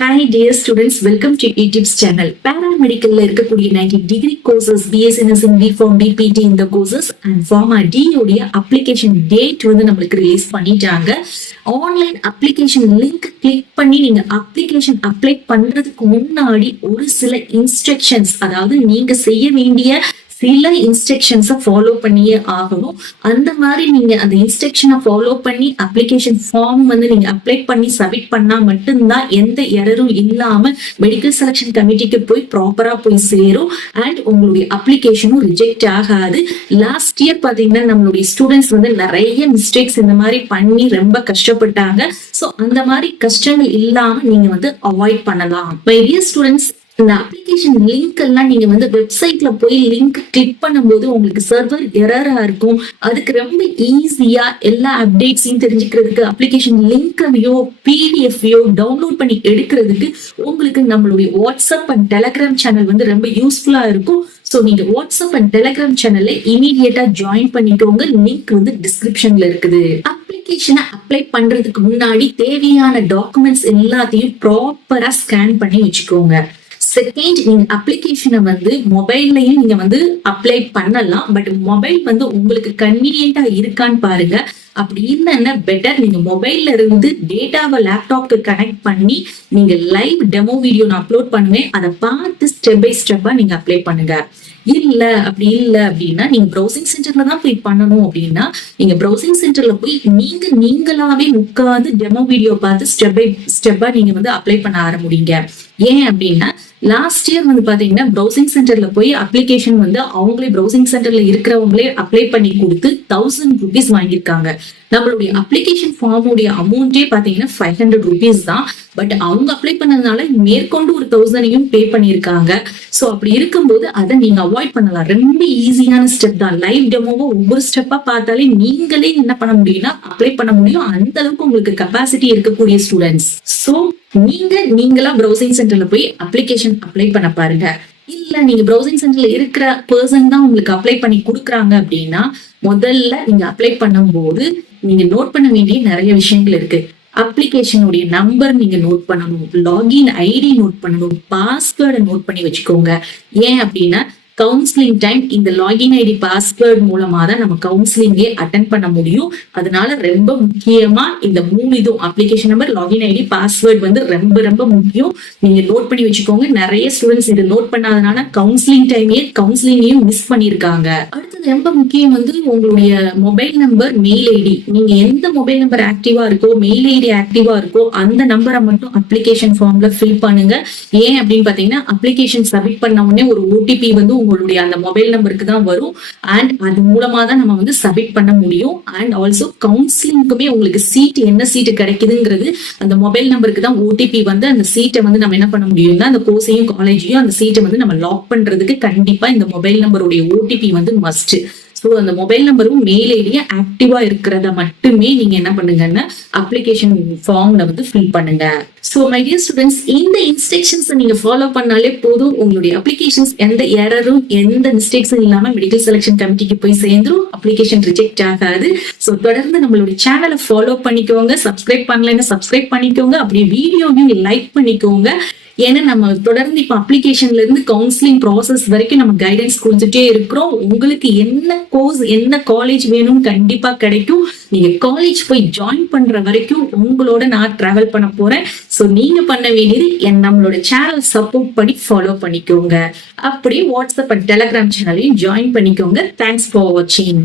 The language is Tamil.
Hi dear students, welcome to YouTube's channel. Paramedical இருக்கக்கூடிய 90 degree courses, BSc Nursing, B.Pharm, BPT இந்த courses and Pharma D உடைய application date வந்து நம்மளுக்கு ரிலீஸ் பண்ணிட்டாங்க. ஆன்லைன் அப்ளிகேஷன் லிங்க் கிளிக் பண்ணி நீங்க அப்ளிகேஷன் அப்ளை பண்றதுக்கு முன்னாடி ஒரு சில இன்ஸ்ட்ரக்ஷன்ஸ், அதாவது நீங்க செய்ய வேண்டிய சில இன்ஸ்ட்ரக்ஷன்ஸை ஃபாலோ பண்ணியே ஆகணும். அந்த மாதிரி நீங்க அந்த இன்ஸ்ட்ரக்ஷனை ஃபாலோ பண்ணி அப்ளிகேஷன் ஃபார்ம் வந்து நீங்க அப்ளை பண்ணி சப்மிட் பண்ணா மட்டும்தான் எந்த எரரும் இல்லாம மெடிக்கல் செலக்ஷன் கமிட்டிக்கு போய் ப்ராப்பரா போய் சேரும் அண்ட் உங்களுடைய அப்ளிகேஷனும் ரிஜெக்ட் ஆகாது. லாஸ்ட் இயர் பாத்தீங்கன்னா நம்மளுடைய ஸ்டூடெண்ட்ஸ் வந்து நிறைய மிஸ்டேக்ஸ் இந்த மாதிரி பண்ணி ரொம்ப கஷ்டப்பட்டாங்க. ஸோ அந்த மாதிரி கஷ்டங்கள் இல்லாம நீங்க வந்து அவாய்ட் பண்ணலாம். மை டியர் ஸ்டூடெண்ட்ஸ், இந்த அப்ளிகேஷன் லிங்க் எல்லாம் நீங்க வந்து வெப்சைட்ல போய் லிங்க் கிளிக் பண்ணும்போது உங்களுக்கு சர்வர் எரரா இருக்கும். அதுக்கு ரொம்ப ஈஸியா எல்லா அப்டேட்ஸையும் தெரிஞ்சுக்கிறதுக்கு அப்ளிகேஷன் லிங்கையோ பிடிஎஃப்யோ டவுன்லோட் பண்ணி எடுக்கிறதுக்கு உங்களுக்கு நம்மளுடைய வாட்ஸ்அப் அண்ட் டெலகிராம் சேனல் வந்து ரொம்ப யூஸ்ஃபுல்லா இருக்கும். ஸோ நீங்க வாட்ஸ்அப் அண்ட் டெலகிராம் சேனல்ல இமீடியட்டா ஜாயின் பண்ணிக்கோங்க. லிங்க் வந்து டிஸ்கிரிப்ஷன்ல இருக்குது. அப்ளிகேஷனை அப்ளை பண்றதுக்கு முன்னாடி தேவையான டாக்குமெண்ட்ஸ் எல்லாத்தையும் ப்ராப்பரா ஸ்கேன் பண்ணி வச்சுக்கோங்க. செகண்ட், நீங்க அப்ளிகேஷனை வந்து மொபைல்லையும் நீங்க வந்து அப்ளை பண்ணலாம். பட் மொபைல் வந்து உங்களுக்கு கன்வீனியன்டா இருக்கான்னு பாருங்க. அப்படி இல்லைன்னா பெட்டர் நீங்க மொபைல்ல இருந்து டேட்டாவை லேப்டாப்க்கு கனெக்ட் பண்ணி நீங்க லைவ் டெமோ வீடியோ நான் அப்லோட் பண்ணுவேன், அதை பார்த்து ஸ்டெப் பை ஸ்டெப்பா நீங்க அப்ளை பண்ணுங்க. இல்ல அப்படின்னா நீங்க ப்ரௌசிங் சென்டர்ல தான் போய் பண்ணணும். அப்படின்னா நீங்க ப்ரௌசிங் சென்டர்ல போய் நீங்களாவே உட்காந்து டெமோ வீடியோ பார்த்து ஸ்டெப் பை ஸ்டெப்பா நீங்க வந்து அப்ளை பண்ண ஆரம்பிங்க. ஏன் அப்படின்னா லாஸ்ட் இயர் வந்து பாத்தீங்கன்னா ப்ரௌசிங் சென்டர்ல போய் அப்ளிகேஷன் வந்து அவங்களே ப்ரௌசிங் சென்டர்ல இருக்கிறவங்களே அப்ளை பண்ணி கொடுத்து 1000 rupees வாங்கியிருக்காங்க. நம்மளுடைய அப்ளிகேஷன் ஃபார்முடைய அமௌண்டே பாத்தீங்கன்னா 500 rupees தான். பட் அவங்க அப்ளை பண்ணதுனால மேற்கொண்டு ஒரு 1000 பே பண்ணியிருக்காங்க. ஸோ அப்படி இருக்கும்போது அதை நீங்க அவாய்ட் பண்ணலாம். ரொம்ப ஈஸியான ஸ்டெப் தான். லைவ் டெமோவை ஒவ்வொரு ஸ்டெப்பா பார்த்தாலே நீங்களே என்ன பண்ண முடியும்னா அப்ளை பண்ண முடியும். அந்த அளவுக்கு உங்களுக்கு கெப்பாசிட்டி இருக்கக்கூடிய ஸ்டூடெண்ட்ஸ். ஸோ நீங்களா ப்ரௌசிங் சென்டர்ல போய் அப்ளிகேஷன் அப்ளை பண்ண பாருங்க. இல்ல நீங்க ப்ரௌசிங் சென்டர்ல இருக்கிற பர்சன் தான் உங்களுக்கு அப்ளை பண்ணி கொடுக்குறாங்க அப்படின்னா முதல்ல நீங்க அப்ளை பண்ணும்போது நீங்க நோட் பண்ண வேண்டிய நிறைய விஷயங்கள் இருக்கு. அப்ளிகேஷனுடைய நம்பர் நீங்க நோட் பண்ணணும், லாகின் ஐடி நோட் பண்ணணும், பாஸ்வேர்டை நோட் பண்ணி வச்சுக்கோங்க. ஏன் அப்படின்னா கவுன்சிலிங் டைம் இந்த லாகின் ஐடி பாஸ்வேர்ட் மூலமா தான் நம்ம கவுன்சிலிங்கே அட்டென்ட் பண்ண முடியும். அதனால ரொம்ப முக்கியமா இந்த 3 இதுவும் application number, login ID, password வந்து ரொம்ப ரொம்ப முக்கியம். நீங்க நோட் பண்ணி வச்சுக்கோங்க. நிறைய ஸ்டூடெண்ட்ஸ் இதை நோட் பண்ணாதனால கவுன்சிலிங்கையும் மிஸ் பண்ணிருக்காங்க. அடுத்தது ரொம்ப முக்கியம் வந்து உங்களுடைய மொபைல் நம்பர், மெயில் ஐடி. நீங்க எந்த மொபைல் நம்பர் ஆக்டிவா இருக்கோ, மெயில் ஐடி ஆக்டிவா இருக்கோ அந்த நம்பரை மட்டும் அப்ளிகேஷன் ஃபார்ம்ல ஃபில் பண்ணுங்க. ஏன் அப்படின்னு பாத்தீங்கன்னா அப்ளிகேஷன் சப்மிட் பண்ண உடனே ஒரு ஓடிபி வந்து உங்களுடைய அந்த மொபைல் நம்பருக்கு தான் வரும். அண்ட் அது மூலமா தான் நம்ம வந்து சப்மிட் பண்ண முடியும். அண்ட் ஆல்சோ கவுன்சிலிங்குமே உங்களுக்கு சீட் என்ன சீட்டு கிடைக்குதுங்கிறது அந்த மொபைல் நம்பருக்கு தான் ஓடிபி வந்து அந்த சீட்டை வந்து நம்ம என்ன பண்ண முடியும்னா அந்த கோர்ஸையும் காலேஜையும் அந்த சீட்டை வந்து நம்ம லாக் பண்றதுக்கு கண்டிப்பா இந்த மொபைல் நம்பருடைய ஓடிபி வந்து மஸ்ட். ஸோ அந்த மொபைல் நம்பரும் மெயில் ஐடியும் ஆக்டிவா இருக்கிறத மட்டுமே நீங்க என்ன பண்ணுங்கன்னா அப்ளிகேஷன் ஃபார்ம்ல வந்து ஃபில் பண்ணுங்க. ஸோ மை டியர் ஸ்டூடெண்ட்ஸ், இந்த இன்ஸ்ட்ரக்ஷன்ஸ் நீங்க ஃபாலோ பண்ணாலே போதும். உங்களுடைய அப்ளிகேஷன்ஸ் எந்த எரரும் எந்த மிஸ்டேக்ஸும் இல்லாம மெடிக்கல் செலக்ஷன் கமிட்டிக்கு போய் சேர்ந்துரும். அப்ளிகேஷன் ரிஜெக்ட் ஆகாது. ஸோ தொடர்ந்து நம்மளுடைய சேனலை ஃபாலோ பண்ணிக்கோங்க. சப்ஸ்கிரைப் பண்ணலைன்னா சப்ஸ்கிரைப் பண்ணிக்கோங்க. அப்படியே வீடியோவையும் லைக் பண்ணிக்கோங்க. ஏன்னா நம்ம தொடர்ந்து இப்ப அப்ளிகேஷன்ல இருந்து கவுன்சிலிங் ப்ராசஸ் வரைக்கும் நம்ம கைடன்ஸ் கொடுத்துட்டே இருக்கிறோம். உங்களுக்கு என்ன கோர்ஸ் என்ன காலேஜ் வேணும்னு கண்டிப்பா கிடைக்கும். நீங்க காலேஜ் போய் ஜாயின் பண்ற வரைக்கும் உங்களோட நான் டிராவல் பண்ண போறேன். ஸோ நீங்க பண்ண வேண்டியது நம்மளோட சேனல் சப்போர்ட் பண்ணி ஃபாலோ பண்ணிக்கோங்க. அப்படியே வாட்ஸ்அப் அண்ட் டெலகிராம் சேனலையும் ஜாயின் பண்ணிக்கோங்க. தேங்க்ஸ் ஃபார் வாட்சிங்.